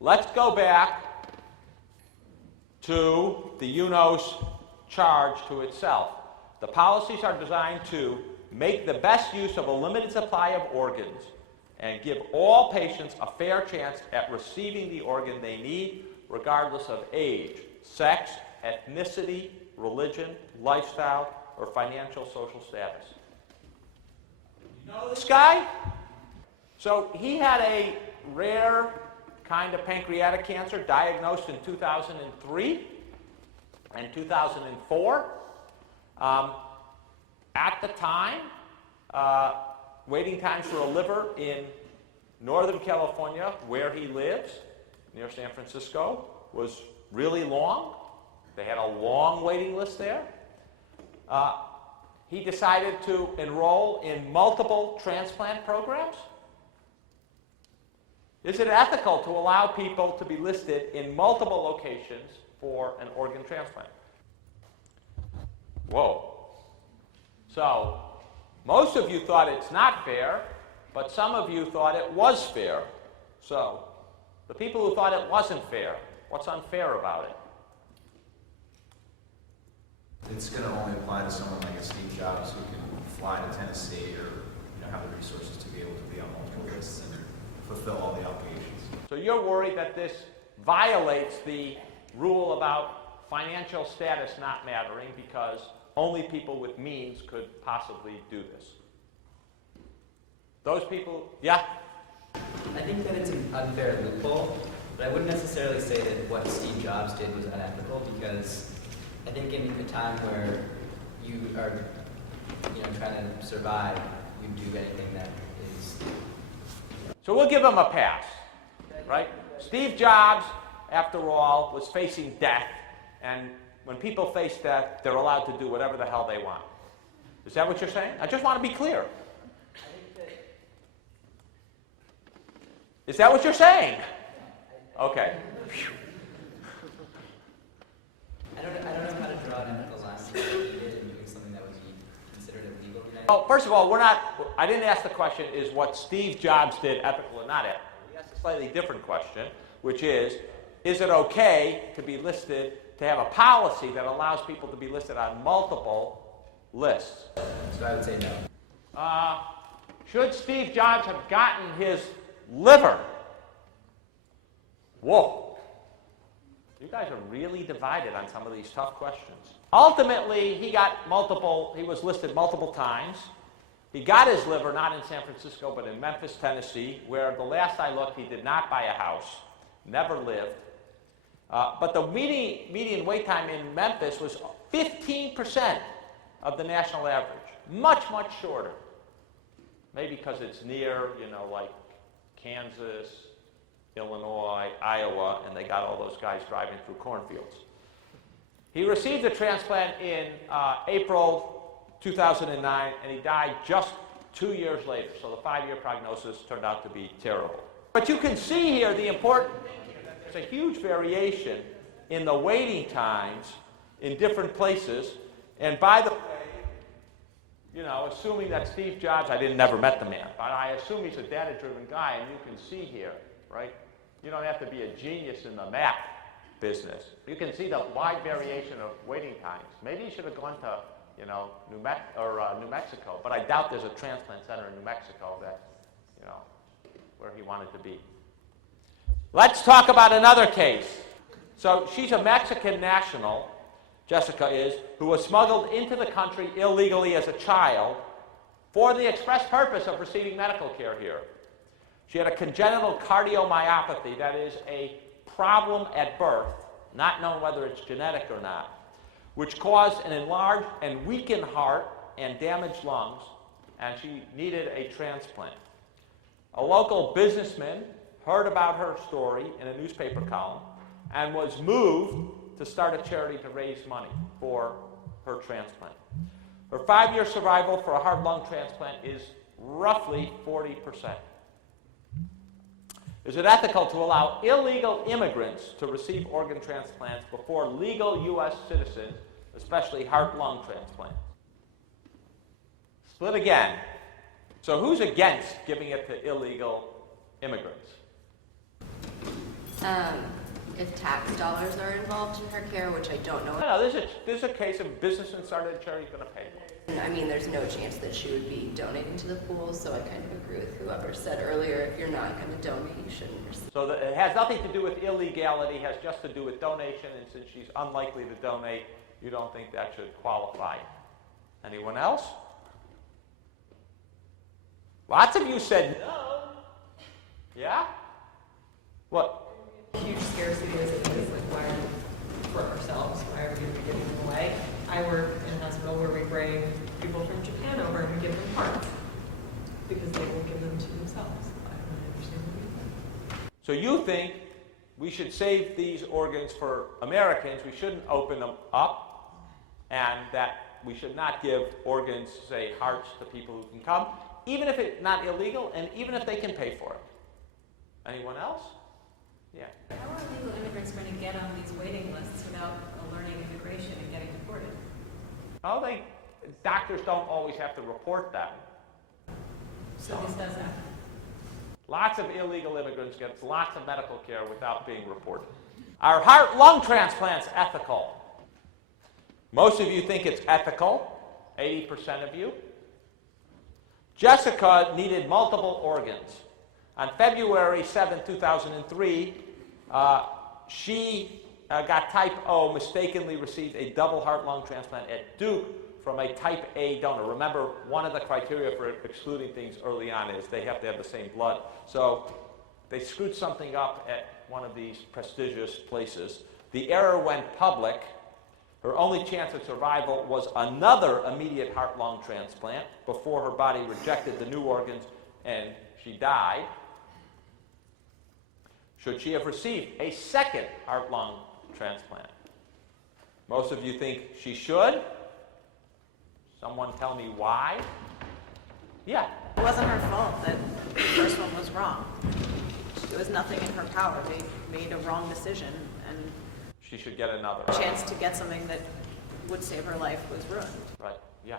let's go back to the UNOS charge to itself. The policies are designed to make the best use of a limited supply of organs and give all patients a fair chance at receiving the organ they need, regardless of age, sex, ethnicity, religion, lifestyle, or financial social status. You know this guy? So he had a rare kind of pancreatic cancer diagnosed in 2003 and 2004. At the time, waiting times for a liver in Northern California, where he lives, near San Francisco, was really long. They had a long waiting list there. He decided to enroll in multiple transplant programs. Is it ethical to allow people to be listed in multiple locations for an organ transplant? Whoa. So, most of you thought it's not fair, but some of you thought it was fair. So, the people who thought it wasn't fair, what's unfair about it? It's going to only apply to someone like a Steve Jobs who can fly to Tennessee or have the resources to be able to be on multiple lists and fulfill all the obligations. So you're worried that this violates the rule about financial status not mattering because only people with means could possibly do this. Those people, yeah? I think that it's an unfair loophole, but I wouldn't necessarily say that what Steve Jobs did was unethical, because I think in a time where you are, trying to survive, you do anything that is. So we'll give him a pass, right? Steve Jobs, after all, was facing death, and when people face death, they're allowed to do whatever the hell they want. Is that what you're saying? I just want to be clear. Is that what you're saying? Okay. I don't know how to draw an ethical line between doing something that would be considered illegal. Oh, first of all, I didn't ask the question, is what Steve Jobs did ethical or not ethical? We asked a slightly different question, which is it okay to be listed, to have a policy that allows people to be listed on multiple lists? So I would say no. Should Steve Jobs have gotten his liver? Whoa. You guys are really divided on some of these tough questions. Ultimately, he was listed multiple times. He got his liver not in San Francisco, but in Memphis, Tennessee, where the last I looked, he did not buy a house, never lived. But the median wait time in Memphis was 15% of the national average. Much, much shorter. Maybe because it's near, like Kansas, Illinois, Iowa, and they got all those guys driving through cornfields. He received a transplant in April 2009, and he died just 2 years later. So the 5-year prognosis turned out to be terrible. But you can see here the important thing here, that there's a huge variation in the waiting times in different places. And by the way, assuming that Steve Jobs, never met the man, but I assume he's a data-driven guy, and you can see here, right? You don't have to be a genius in the math business. You can see the wide variation of waiting times. Maybe he should have gone to, New Mexico, but I doubt there's a transplant center in New Mexico that, where he wanted to be. Let's talk about another case. So she's a Mexican national, Jessica is, who was smuggled into the country illegally as a child for the express purpose of receiving medical care here. She had a congenital cardiomyopathy, that is a problem at birth, not known whether it's genetic or not, which caused an enlarged and weakened heart and damaged lungs, and she needed a transplant. A local businessman heard about her story in a newspaper column and was moved to start a charity to raise money for her transplant. Her 5-year survival for a heart-lung transplant is roughly 40%. Is it ethical to allow illegal immigrants to receive organ transplants before legal U.S. citizens, especially heart-lung transplants? Split again. So who's against giving it to illegal immigrants? If tax dollars are involved in her care, which I don't know. No, there's a case of business and started a charity going to pay for it. I mean, there's no chance that she would be donating to the pool, so I kind of agree with whoever said earlier, if you're not going to donate, you shouldn't receive. So it has nothing to do with illegality, it has just to do with donation, and since she's unlikely to donate, you don't think that should qualify. Anyone else? Lots of you said no. Yeah? What? Huge scarcity as it is, like why are, for ourselves, why are we giving them away? I work in a hospital where we bring people from Japan over and we give them parts because they will give them to themselves. I don't understand what you think. So you think we should save these organs for Americans, we shouldn't open them up, and that we should not give organs, say hearts, to people who can come, even if it's not illegal and even if they can pay for it. Anyone else? Yeah. How are illegal immigrants going to get on these waiting lists without learning immigration and getting deported? Oh, doctors don't always have to report them. So this does happen. Lots of illegal immigrants get lots of medical care without being reported. Are heart-lung transplants ethical? Most of you think it's ethical, 80% of you. Jessica needed multiple organs. On February 7, 2003, she got type O, mistakenly received a double heart-lung transplant at Duke from a type A donor. Remember, one of the criteria for excluding things early on is they have to have the same blood. So they screwed something up at one of these prestigious places. The error went public. Her only chance of survival was another immediate heart-lung transplant before her body rejected the new organs and she died. Should she have received a second heart-lung transplant? Most of you think she should. Someone tell me why? Yeah. It wasn't her fault that the first one was wrong. There was nothing in her power. They made a wrong decision, and She should get another. the chance to get something that would save her life was ruined. Right, yeah.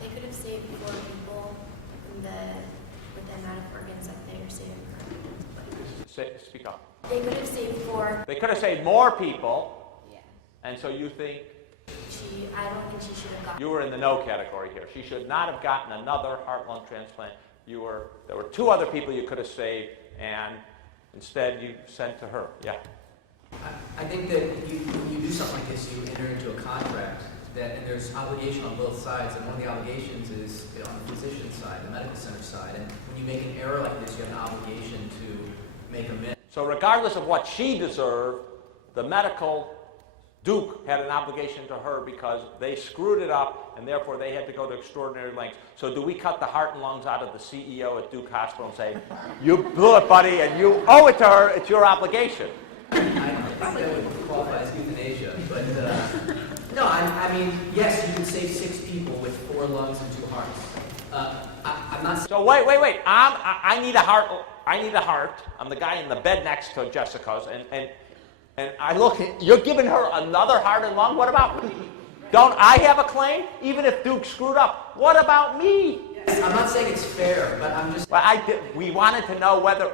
They could have saved more people with the amount of organs that they are saving currently. Speak up. They could have saved more. They could have saved more people, Yeah. and so you think I don't think she should have gotten. you were in the no category here. She should not have gotten another heart-lung transplant. There were two other people you could have saved, and instead you sent to her. Yeah. I think that when you do something like this, you enter into a contract and there's obligation on both sides, and one of the obligations is on the physician side, the medical center side, and when you make an error like this, you have an obligation to make amends. So regardless of what she deserved, the medical Duke had an obligation to her because they screwed it up, and therefore they had to go to extraordinary lengths. So do we cut the heart and lungs out of the CEO at Duke Hospital and say, you blew it, buddy, and you owe it to her, it's your obligation? I think that would qualify as euthanasia, but no, I mean, yes, you can save 6 people with 4 lungs and 2 hearts. I'm not saying. So wait. I need a heart. I need a heart. I'm the guy in the bed next to Jessica's, and I look at, you're giving her another heart and lung? What about me? Don't I have a claim? Even if Duke screwed up, what about me? Yes, I'm not saying it's fair, but I'm just. Well, we wanted to know whether,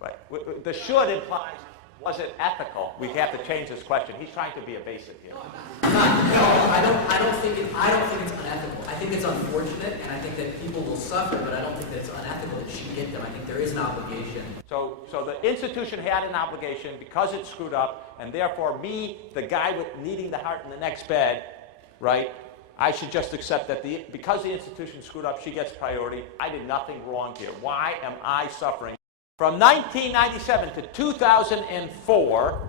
right, the should implies, was it ethical? We have to change this question. He's trying to be evasive here. No, I don't think it's unethical. I think it's unfortunate, and I think that people will suffer, but I don't think that it's unethical that she get them. I think there is an obligation. So the institution had an obligation because it screwed up, and therefore me, the guy with needing the heart in the next bed, right, I should just accept that because the institution screwed up, she gets priority. I did nothing wrong here. Why am I suffering? From 1997 to 2004,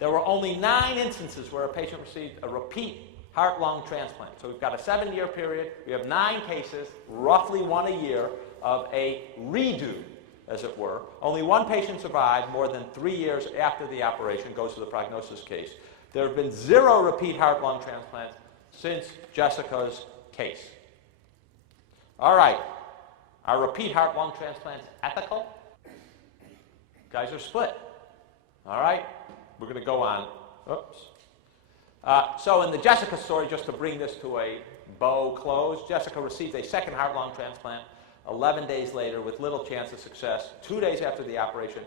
there were only 9 instances where a patient received a repeat heart-lung transplant. So we've got a 7-year period. We have 9 cases, roughly 1 a year, of a redo, as it were. Only 1 patient survived more than 3 years after the operation, goes to the prognosis case. There have been 0 repeat heart-lung transplants since Jessica's case. All right. Are repeat heart-lung transplants ethical? Guys are split. All right? We're going to go on. Oops. So in the Jessica story, just to bring this to a bow close, Jessica received a second heart-lung transplant 11 days later with little chance of success. 2 days after the operation,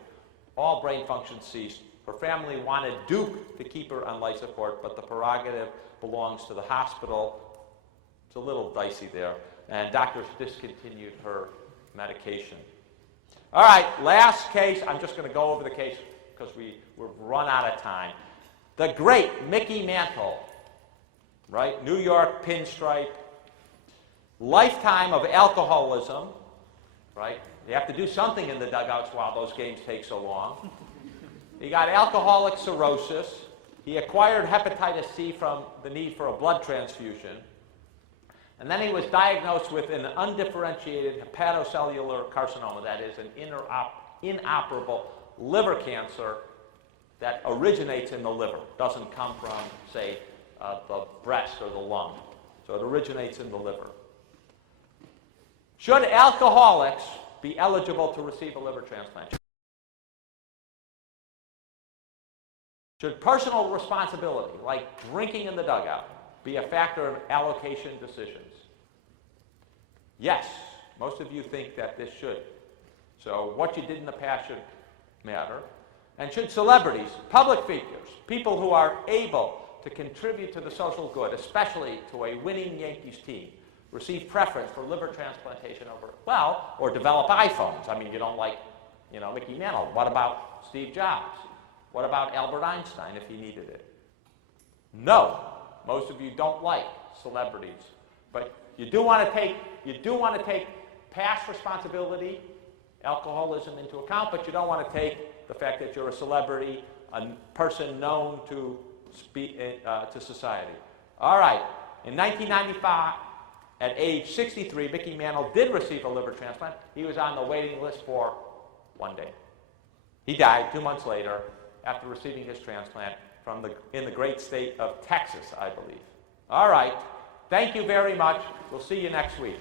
All brain function ceased. Her family wanted Duke to keep her on life support, but the prerogative belongs to the hospital. It's a little dicey there. And doctors discontinued her medication. All right, last case. I'm just going to go over the case because we've run out of time. The great Mickey Mantle, right? New York pinstripe. Lifetime of alcoholism, right? You have to do something in the dugouts while those games take so long. He got alcoholic cirrhosis. He acquired hepatitis C from the need for a blood transfusion. And then he was diagnosed with an undifferentiated hepatocellular carcinoma, that is, an inoperable liver cancer that originates in the liver. Doesn't come from, say, the breast or the lung. So it originates in the liver. Should alcoholics be eligible to receive a liver transplant? Should personal responsibility, like drinking in the dugout, be a factor of allocation decisions? Yes, most of you think that this should. So what you did in the past should matter. And should celebrities, public figures, people who are able to contribute to the social good, especially to a winning Yankees team, receive preference for liver transplantation over, well, or develop iPhones? I mean, you don't like, Mickey Mantle. What about Steve Jobs? What about Albert Einstein if he needed it? No, most of you don't like celebrities, but you do want to take past responsibility, alcoholism into account, but you don't want to take the fact that you're a celebrity, a person known to society. All right, in 1995, at age 63, Mickey Mantle did receive a liver transplant. He was on the waiting list for 1 day. He died 2 months later after receiving his transplant in the great state of Texas, I believe. All right. Thank you very much. We'll see you next week.